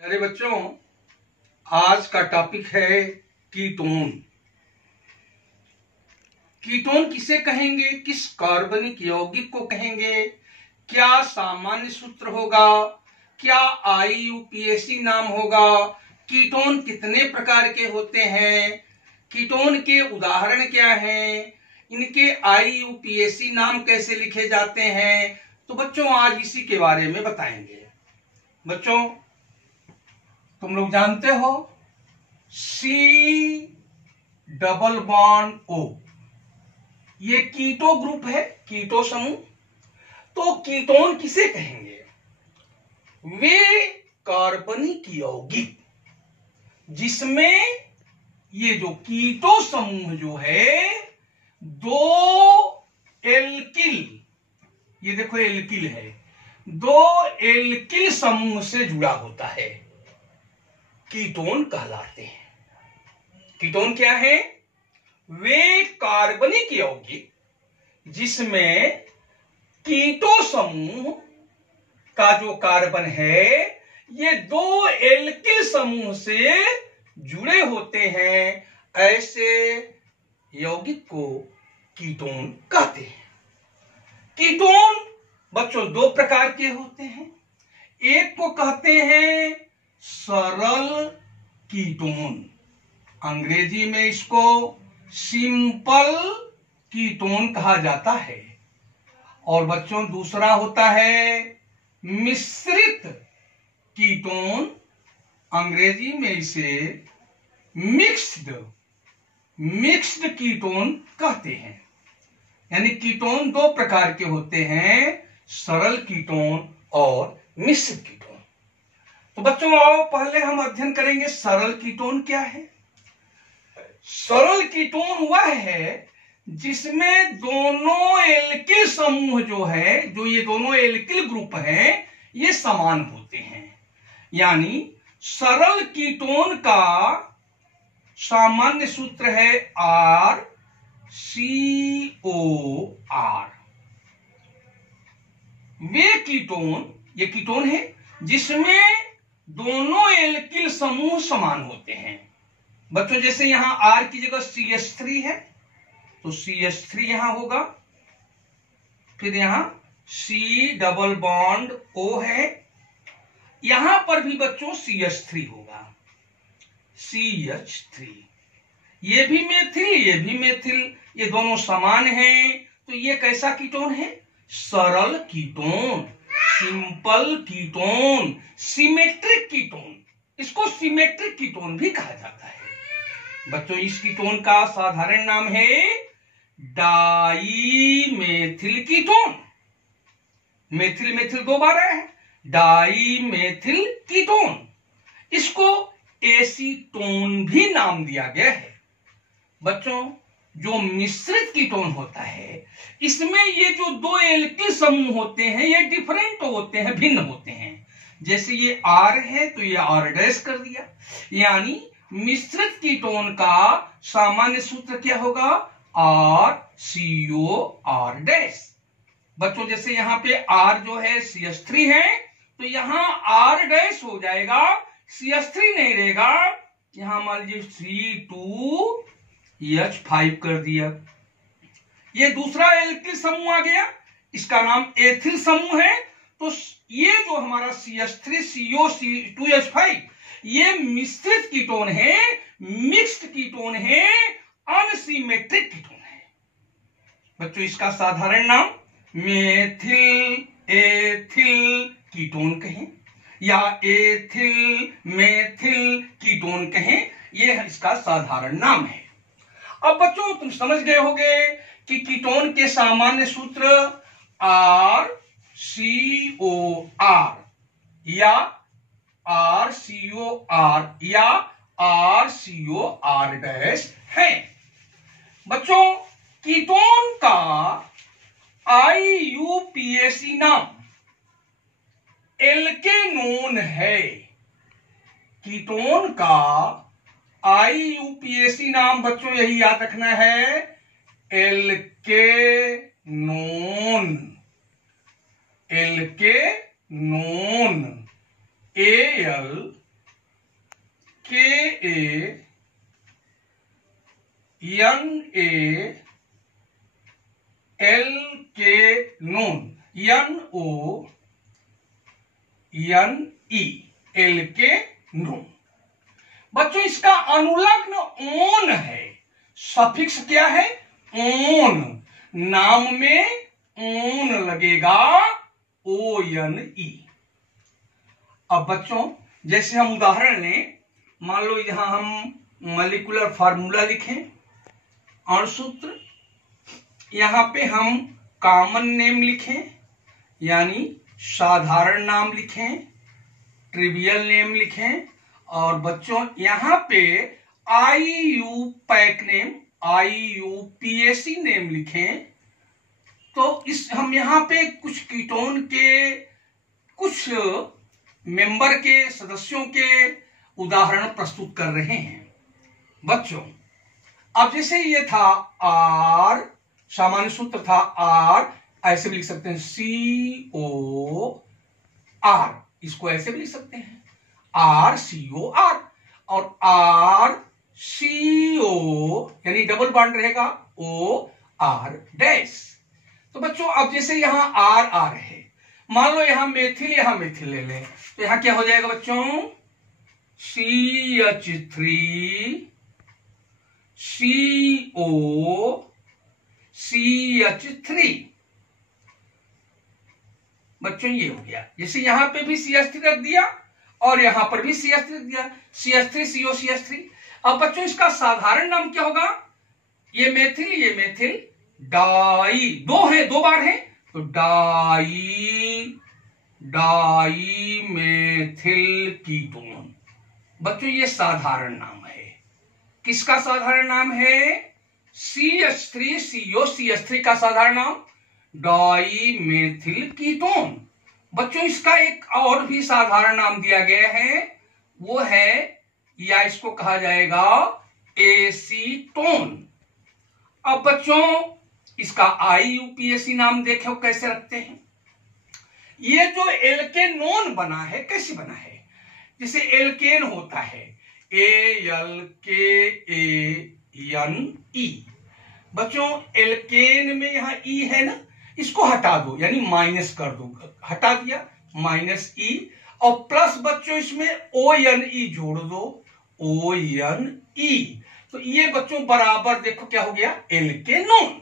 प्यारे बच्चों, आज का टॉपिक है कीटोन। कीटोन किसे कहेंगे, किस कार्बनिक यौगिक को कहेंगे, क्या सामान्य सूत्र होगा, क्या IUPAC नाम होगा, कीटोन कितने प्रकार के होते हैं, कीटोन के उदाहरण क्या हैं, इनके IUPAC नाम कैसे लिखे जाते हैं। तो बच्चों आज इसी के बारे में बताएंगे। बच्चों तुम लोग जानते हो C डबल बॉन्ड O ये कीटो ग्रुप है, कीटो समूह। तो कीटोन किसे कहेंगे, वे कार्बनिक यौगिक जिसमें ये जो कीटो समूह जो है दो एल्किल, ये देखो एल्किल है, दो एल्किल समूह से जुड़ा होता है, कीटोन कहलाते हैं। कीटोन क्या है, वे कार्बनिक यौगिक जिसमें कीटो समूह का जो कार्बन है ये दो एल्किल समूह से जुड़े होते हैं, ऐसे यौगिक को कीटोन कहते हैं। कीटोन बच्चों दो प्रकार के होते हैं, एक को कहते हैं सरल कीटोन, अंग्रेजी में इसको सिंपल कीटोन कहा जाता है, और बच्चों दूसरा होता है मिश्रित कीटोन, अंग्रेजी में इसे मिक्स्ड कीटोन कहते हैं। यानी कीटोन दो प्रकार के होते हैं, सरल कीटोन और मिश्रित कीटोन। तो बच्चों आओ पहले हम अध्ययन करेंगे सरल कीटोन क्या है। सरल कीटोन वह है जिसमें दोनों एल्किल समूह जो है, जो ये दोनों एल्किल ग्रुप हैं, ये समान होते हैं। यानी सरल कीटोन का सामान्य सूत्र है RCOR। वे कीटोन, ये कीटोन है जिसमें दोनों एल्किल समूह समान होते हैं। बच्चों जैसे यहां R की जगह CH3 है तो CH3 यहां होगा, फिर यहां C डबल बॉन्ड O है, यहां पर भी बच्चों CH3 होगा, CH3। ये भी मेथिल, ये दोनों समान हैं, तो ये कैसा कीटोन है, सरल ketone, simple ketone, symmetric ketone. इसको सिमेट्रिक कीटोन भी कहा जाता है। बच्चों इस कीटोन का साधारण नाम है डाईमेथिल कीटोन। मेथिल दो बार आया है, डाईमेथिल कीटोन। इसको एसीटोन भी नाम दिया गया है। बच्चों जो मिश्रित कीटोन होता है इसमें ये जो दो एल्किल समूह होते हैं ये डिफरेंट होते हैं, भिन्न होते हैं। जैसे ये R है तो ये R' कर दिया, यानी मिश्रित कीटोन का सामान्य सूत्र क्या होगा, RCOR'। बच्चों जैसे यहाँ पे R जो है CH3 है तो यहाँ R' हो जाएगा, CH3 नहीं रहेगा, यहां मान लीजिए C2H5 कर दिया। ये दूसरा एल्किल समूह आ गया, इसका नाम एथिल समूह है। तो ये जो हमारा CH3CO2H5 ये मिश्रित कीटोन है, मिक्स्ड कीटोन है, अनसिमेट्रिक कीटोन है। बच्चों इसका साधारण नाम मेथिल एथिल कीटोन कहें या एथिल मेथिल कीटोन कहें, ये इसका साधारण नाम है। अब बच्चों तुम समझ गए होगे कि कीटोन के सामान्य सूत्र RCOR या RCOR या RCOR' है। बच्चों कीटोन का IUPAC नाम एल्केनोन है। कीटोन का IUPAC नाम बच्चों यही याद रखना है, एल्केनोन। एल्केनोन AL KANA LK नून, NONE LK नून। बच्चों इसका अनुलग्न ओन है, सफिक्स क्या है? ओन, नाम में ओन लगेगा, ONE। अब बच्चों जैसे हम उदाहरण लें, मान लो यहां हम मॉलिक्यूलर फार्मूला लिखें, अणुसूत्र, यहां पे हम कॉमन नेम लिखें यानी साधारण नाम लिखें, ट्रिवियल नेम लिखें, और बच्चों यहां पे पैक नेम, IUPAC नेम लिखें। तो इस हम यहां पे कुछ कीटोन के, कुछ मेंबर के, सदस्यों के उदाहरण प्रस्तुत कर रहे हैं। बच्चों अब जैसे ये था R, सामान्य सूत्र था R, ऐसे भी लिख सकते हैं COR, इसको ऐसे भी लिख सकते हैं RCOR, और RCO यानी डबल बॉन्ड रहेगा OR डैश। तो बच्चों अब जैसे यहां R है, मान लो यहां मेथिल ले लें, तो यहां क्या हो जाएगा बच्चों? CH3CO CH3। बच्चों ये हो गया, जैसे यहां पे भी CH3 रख दिया और यहां पर भी CH3 रख दिया, CH3CO CH3। अब बच्चों इसका साधारण नाम क्या होगा? ये मेथिल डाई, दो बार है, तो डाई मेथिल कीटोन। बच्चों ये साधारण नाम है, किसका साधारण नाम है? CH3CO CH3 का साधारण नाम डाई मेथिल कीटोन। बच्चों इसका एक और भी साधारण नाम दिया गया है, वो है, या इसको कहा जाएगा एसीटोन। अब बच्चों इसका IUPAC नाम देखो कैसे रखते हैं। ये जो एल्केनोन बना है, कैसे बना है? जैसे एल्केन होता है ALKANE। बच्चों एल्केन में यहां E है ना, इसको हटा दो यानी माइनस कर दो, हटा दिया -E, और प्लस बच्चों इसमें ONE जोड़ दो, ONE। तो ये बच्चों बराबर देखो क्या हो गया? एल्केनोन।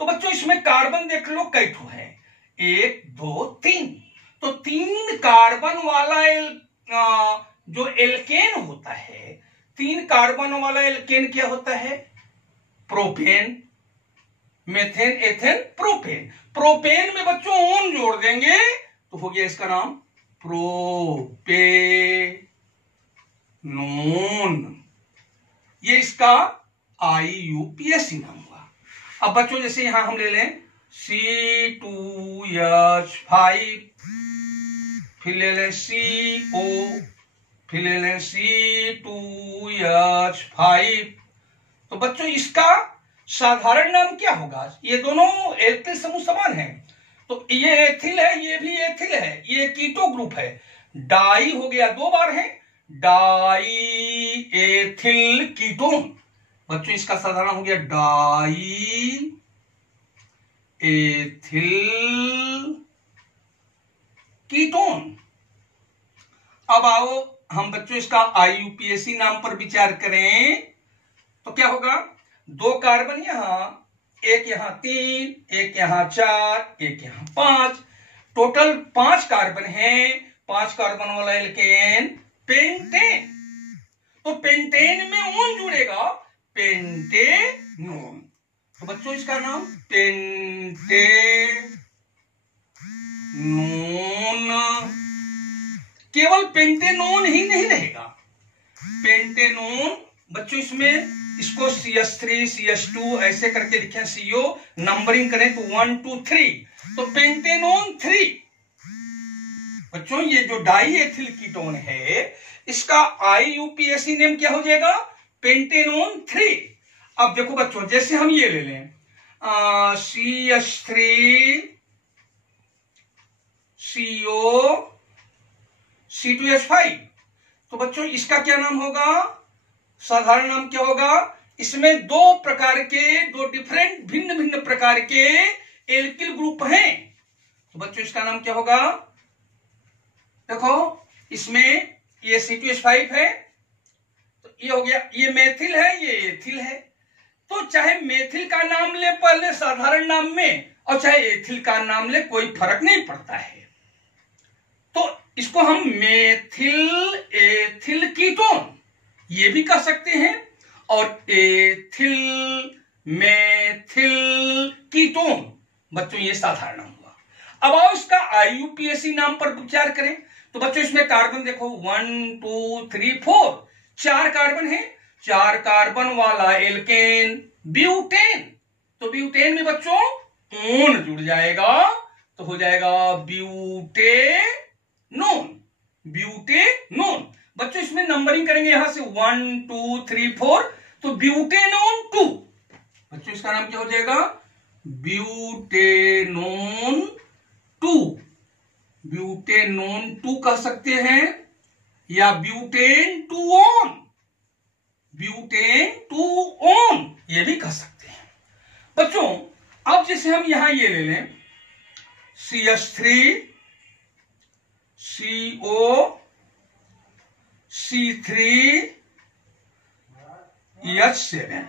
तो बच्चों इसमें कार्बन देख लो कई ठो है, 1 2 3। तो 3 कार्बन वाला जो एल्केन होता है, 3 कार्बन वाला एल्केन क्या होता है? Propane, methane, ethane, propane. Propane में बच्चों ओन जोड़ देंगे तो हो गया इसका नाम प्रोपेनोन। ये इसका IUPAC नाम हुआ। अब बच्चों जैसे यहां हम ले लें C2H5, फिर ले लें CO, फिर ले लें C2H5। तो बच्चों इसका साधारण नाम क्या होगा? ये दोनों एल्किल समूह समान है, तो ये एथिल है, ये भी एथिल है, ये कीटो ग्रुप है। डाई हो गया, 2 बार है, डाई एथिल कीटोन। बच्चों इसका साधारण हो गया डाई एथिल कीटोन। अब आओ हम बच्चों इसका IUPAC नाम पर विचार करें, तो क्या होगा? 2 कार्बन यहां, एक यहां 3, एक यहां 4, एक यहां 5, टोटल 5 कार्बन है। 5 कार्बन वाला एल्केन पेंटेन, तो पेंटेन में ओन जुड़ेगा, पेंटेनोन। तो बच्चों इसका नाम पेंटेनोन। केवल पेंटेनोन ही नहीं रहेगा, पेंटेनोन बच्चों इसमें इसको CH3 CH2 ऐसे करके लिखें, CO नंबरिंग करें तो 1 2 3, तो पेंटेनोन 3। बच्चों ये जो डाई एथिल कीटोन है, इसका IUPAC नेम क्या हो जाएगा? पेंटेनोन 3। अब देखो बच्चों जैसे हम ये ले लें CH3 CO C2H5, तो बच्चों इसका क्या नाम होगा, साधारण नाम क्या होगा। इसमें दो डिफरेंट भिन्न भिन्न प्रकार के एल्किल ग्रुप हैं, तो बच्चों इसका नाम क्या होगा। देखो इसमें ये C2H5 है, तो ये हो गया, ये मेथिल है, ये एथिल है। तो चाहे मेथिल का नाम ले पहले साधारण नाम में, और चाहे एथिल का नाम ले, कोई फर्क नहीं पड़ता है। तो इसको हम मेथिल एथिल कीटोन ये भी कह सकते हैं, और एथिल मेथिल कीटोन। बच्चों ये साधारण नाम हुआ। अब आओ इसका IUPAC नाम पर विचार करें। तो बच्चों इसमें कार्बन देखो 1 2 3 4 4 कार्बन है, 4 कार्बन वाला एल्केन ब्यूटेन। तो ब्यूटेन में बच्चों ओन जुड़ जाएगा, तो हो जाएगा ब्यूटेनोन। ब्यूटेनोन बच्चों इसमें नंबरिंग करेंगे यहां से 1 2 3 4, तो ब्यूटेनोन 2। बच्चों इसका नाम क्या हो जाएगा, ब्यूटेनोन 2। ब्यूटेनोन 2 कह सकते हैं, या ब्यूटेन 2-ओन, ब्यूटेन 2-ओन ये भी कह सकते हैं। बच्चों अब जैसे हम यहां ये ले लें CH3 CO C3 H7,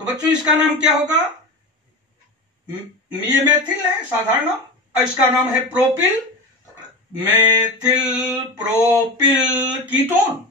तो बच्चों इसका नाम क्या होगा, ये मेथिल है साधारण नाम, और इसका नाम है प्रोपिल, मेथिल प्रोपिल कीटोन,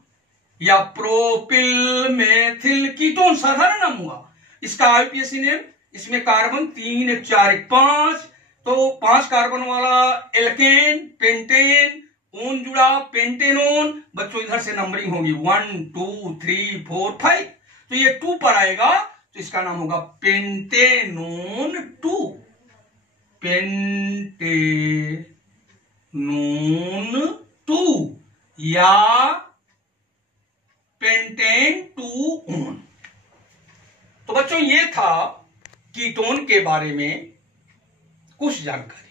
या प्रोपिल मेथिल कीटोन साधारण नाम हुआ। इसका IUPAC नेम, इसमें कार्बन 3 1 4 1 5, तो 5 कार्बन वाला एल्केन पेंटेन, ओन जुड़ा पेंटेनोन। बच्चों इधर से नंबरिंग होगी 1 2 3 4 5, तो ये 2 पर आएगा, तो इसका नाम होगा पेंटेनोन 2, पेंटेनोन 2 या पेंटेन 2-ओन। तो बच्चों ये था कीटोन के बारे में कुछ जानकारी।